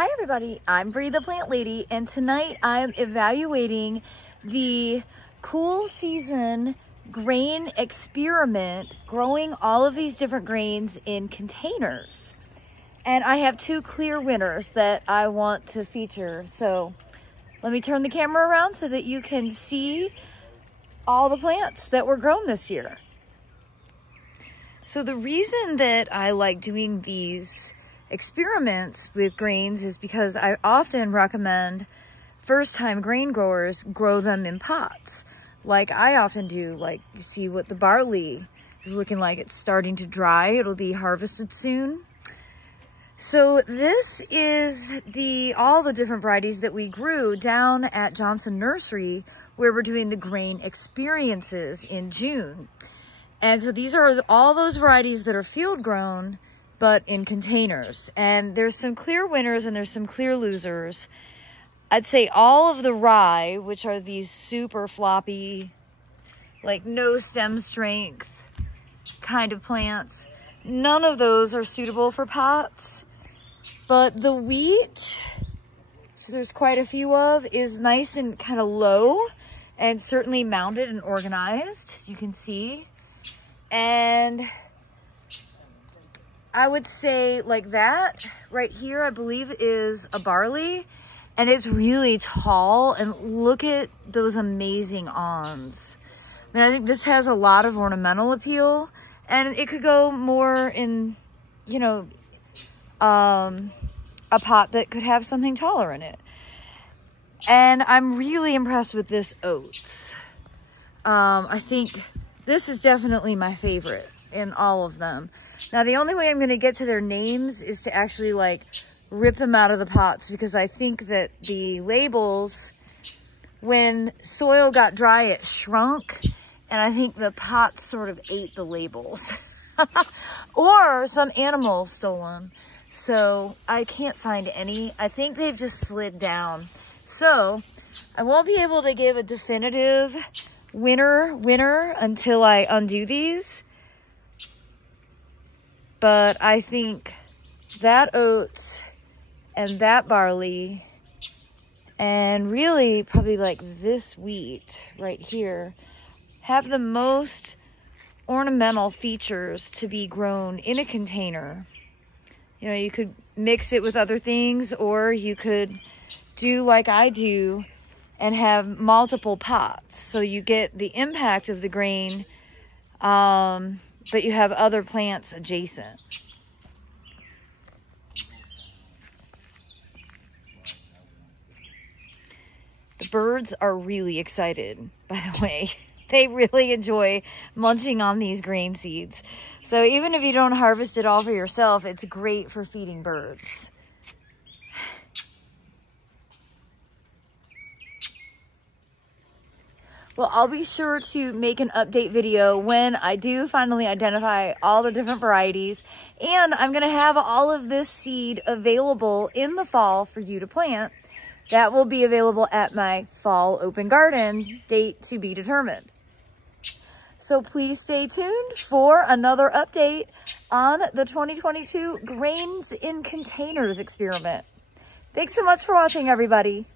Hi everybody, I'm Bree the Plant Lady, and tonight I'm evaluating the Cool Season grain experiment, growing all of these different grains in containers. And I have two clear winners that I want to feature. So let me turn the camera around so that you can see all the plants that were grown this year. So the reason that I like doing these experiments with grains is because I often recommend first-time grain growers grow them in pots, like I often do. Like, you see what the barley is looking like. It's starting to dry. It'll be harvested soon. So this is all the different varieties that we grew down at Johnson Nursery, where we're doing the grain experiences in June. And so these are all those varieties that are field grown, but in containers. And there's some clear winners and there's some clear losers. I'd say all of the rye, which are these super floppy, like no stem strength kind of plants, none of those are suitable for pots. But the wheat, which there's quite a few of, is nice and kind of low and certainly mounded and organized, as you can see. And I would say like that right here, I believe is a barley, and it's really tall, and look at those amazing awns. I mean, I think this has a lot of ornamental appeal, and it could go more in, you know, a pot that could have something taller in it. And I'm really impressed with this oats. I think this is definitely my favorite in all of them. Now, the only way I'm going to get to their names is to actually like rip them out of the pots, because I think that the labels, when soil got dry, it shrunk, and I think the pots sort of ate the labels. Or some animal stole them. So I can't find any. I think they've just slid down. So I won't be able to give a definitive winner until I undo these. But I think that oats and that barley, and really probably like this wheat right here, have the most ornamental features to be grown in a container. You know, you could mix it with other things, or you could do like I do and have multiple pots. So you get the impact of the grain, but you have other plants adjacent. The birds are really excited, by the way. They really enjoy munching on these grain seeds. So even if you don't harvest it all for yourself, it's great for feeding birds. Well, I'll be sure to make an update video when I do finally identify all the different varieties. And I'm going to have all of this seed available in the fall for you to plant. That will be available at my fall open garden, date to be determined. So please stay tuned for another update on the 2022 Grains in Containers experiment. Thanks so much for watching, everybody.